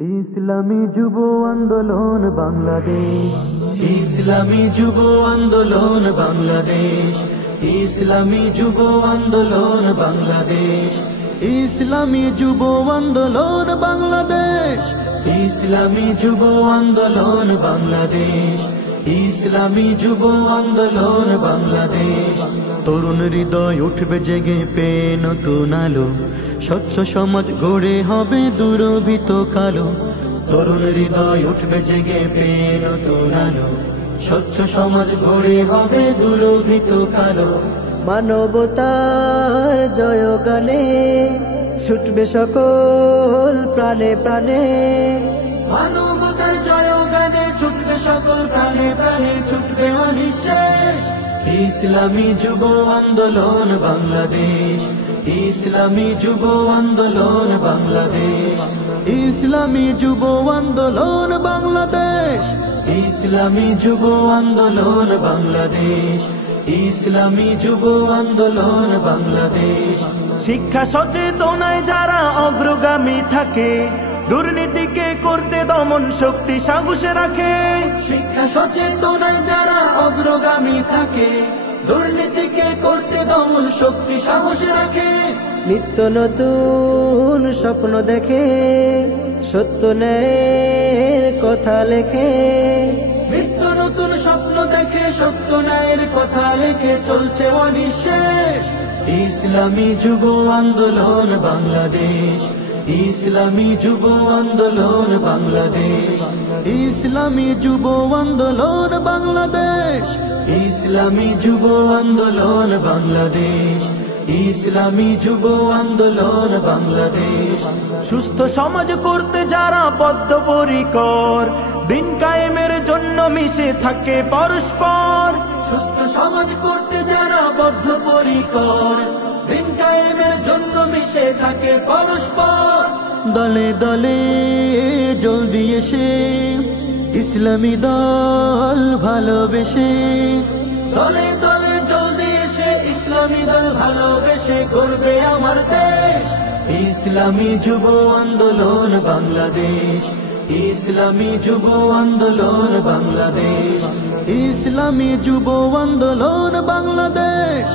ইসলামী যুব আন্দোলন বাংলাদেশ, ইসলামী যুব আন্দোলন বাংলাদেশ, ইসলামী যুব আন্দোলন বাংলাদেশ, ইসলামী যুব আন্দোলন বাংলাদেশ, ইসলামী যুব আন্দোলন বাংলাদেশ, ইসলামী যুব আন্দোলন বাংলাদেশ। তরুণ হৃদয় উঠবে জেগে পেয়ে নতুন আলো, স্বচ্ছ সমাজ গড়ে হবে দুরভিত কালো। তরুণ হৃদয় উঠবে জেগে পেয়ে নতুন আলো, স্বচ্ছ সমাজ গড়ে হবে দুরভিত কালো। মানবতার জয়গানে ছুটবে সকল প্রাণে প্রাণে, মানবতার জয়গানে ছুটবে সকল প্রাণে প্রাণে, ছুটবে অনিঃশেষ। ইসলামী যুব আন্দোলন বাংলাদেশ, ইসলামী যুব আন্দোলন বাংলাদেশ, ইসলামী যুব আন্দোলন বাংলাদেশ, ইসলামী যুব আন্দোলন বাংলাদেশ, ইসলামী যুব আন্দোলন বাংলাদেশ। শিক্ষা সচেতনায় যারা অগ্রগামী থাকে, দুর্নীতিকে করতে দমন শক্তি সাহসে রাখে। শিক্ষা সচেতনায় যারা অগ্রগামী থাকে, দুর্নীতিকে করতে দমন শক্তি সাহস রাখে। নিত্য নতুন স্বপ্ন দেখে, সত্য ন্যায়ের কথা লেখে। নিত্য নতুন স্বপ্ন দেখে, সত্য ন্যায়ের কথা লেখে, চলছে অনিঃশেষ। ইসলামী যুব আন্দোলন বাংলাদেশ, ইসলামী যুব আন্দোলন বাংলাদেশ, ইসলামী যুব আন্দোলন বাংলাদেশ, ইসলামী যুব আন্দোলন বাংলাদেশ, ইসলামী যুব আন্দোলন বাংলাদেশ। সুস্থ সমাজ করতে যারা বদ্ধপরিকর, দিন কায়েমের জন্য মিশে থাকে পরস্পর। সুস্থ সমাজ করতে যারা বদ্ধপরিকর, দিন কায়েমের জন্য মিশে থাকে পরস্পর। দলে দলে জলদি এসে ইসলামী দল ভালোবেসে, দলে দলে জলদি এসে ইসলামী দল ভালোবেসে, গড়বে আমার দেশ। ইসলামী যুব আন্দোলন বাংলাদেশ, ইসলামী যুব আন্দোলন বাংলাদেশ, ইসলামী যুব আন্দোলন বাংলাদেশ,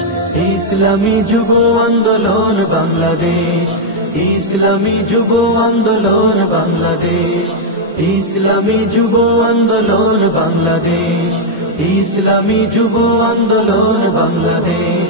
ইসলামী যুব আন্দোলন বাংলাদেশ, ইসলামী যুব আন্দোলন বাংলাদেশ, ইসলামী যুব আন্দোলন বাংলাদেশ, ইসলামী যুব আন্দোলন বাংলাদেশ।